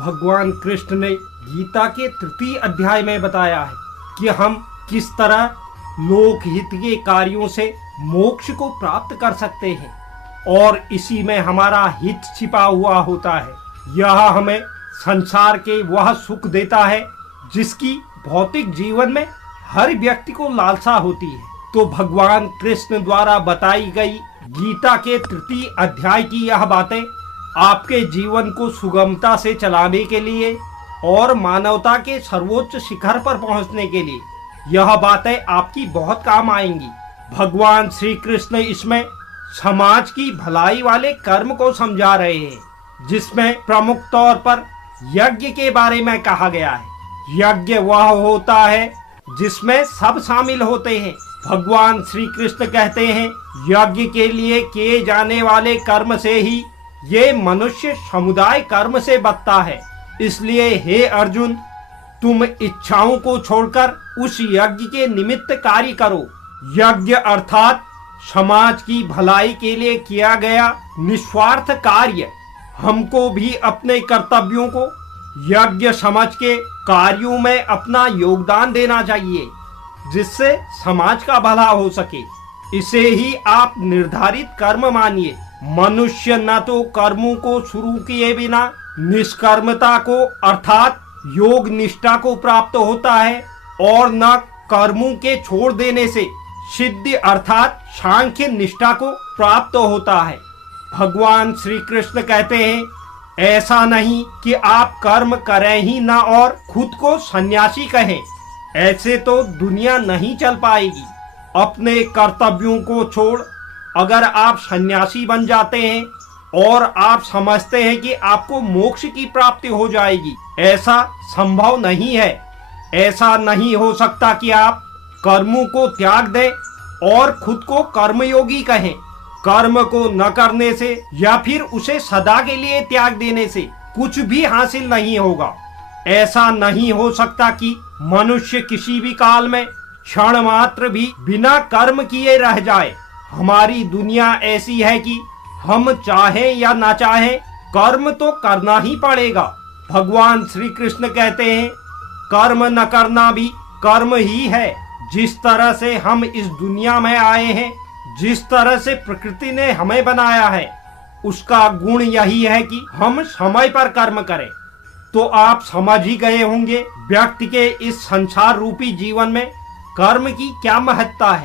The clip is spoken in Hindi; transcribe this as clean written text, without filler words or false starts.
भगवान कृष्ण ने गीता के तृतीय अध्याय में बताया है कि हम किस तरह लोकहित के कार्यों से मोक्ष को प्राप्त कर सकते हैं और इसी में हमारा हित छिपा हुआ होता है। यह हमें संसार के वह सुख देता है जिसकी भौतिक जीवन में हर व्यक्ति को लालसा होती है। तो भगवान कृष्ण द्वारा बताई गई गीता के तृतीय अध्याय की यह बातें आपके जीवन को सुगमता से चलाने के लिए और मानवता के सर्वोच्च शिखर पर पहुंचने के लिए यह बातें आपकी बहुत काम आएंगी। भगवान श्री कृष्ण इसमें समाज की भलाई वाले कर्म को समझा रहे हैं, जिसमें प्रमुख तौर पर यज्ञ के बारे में कहा गया है। यज्ञ वह होता है जिसमें सब शामिल होते हैं। भगवान श्री कृष्ण कहते हैं, यज्ञ के लिए किए जाने वाले कर्म से ही ये मनुष्य समुदाय कर्म से बचता है। इसलिए हे अर्जुन, तुम इच्छाओं को छोड़कर उस यज्ञ के निमित्त कार्य करो। यज्ञ अर्थात समाज की भलाई के लिए किया गया निस्वार्थ कार्य। हमको भी अपने कर्तव्यों को यज्ञ समझ के कार्यों में अपना योगदान देना चाहिए, जिससे समाज का भला हो सके। इसे ही आप निर्धारित कर्म मानिए। मनुष्य न तो कर्मों को शुरू किए बिना निष्कर्मता को अर्थात योग निष्ठा को प्राप्त होता है और न कर्मों के छोड़ देने से सिद्धि अर्थात सांख्य निष्ठा को प्राप्त होता है। भगवान श्री कृष्ण कहते हैं, ऐसा नहीं कि आप कर्म करें ही ना और खुद को सन्यासी कहें। ऐसे तो दुनिया नहीं चल पाएगी। अपने कर्तव्यों को छोड़ अगर आप सन्यासी बन जाते हैं और आप समझते हैं कि आपको मोक्ष की प्राप्ति हो जाएगी, ऐसा संभव नहीं है। ऐसा नहीं हो सकता कि आप कर्मों को त्याग दें और खुद को कर्मयोगी कहें। कर्म को न करने से या फिर उसे सदा के लिए त्याग देने से कुछ भी हासिल नहीं होगा। ऐसा नहीं हो सकता कि मनुष्य किसी भी काल में क्षण मात्र भी बिना कर्म किए रह जाए। हमारी दुनिया ऐसी है कि हम चाहें या ना चाहें कर्म तो करना ही पड़ेगा। भगवान श्री कृष्ण कहते हैं, कर्म न करना भी कर्म ही है। जिस तरह से हम इस दुनिया में आए हैं, जिस तरह से प्रकृति ने हमें बनाया है, उसका गुण यही है कि हम समय पर कर्म करें। तो आप समझ ही गए होंगे व्यक्ति के इस संसार रूपी जीवन में कर्म की क्या महत्ता है।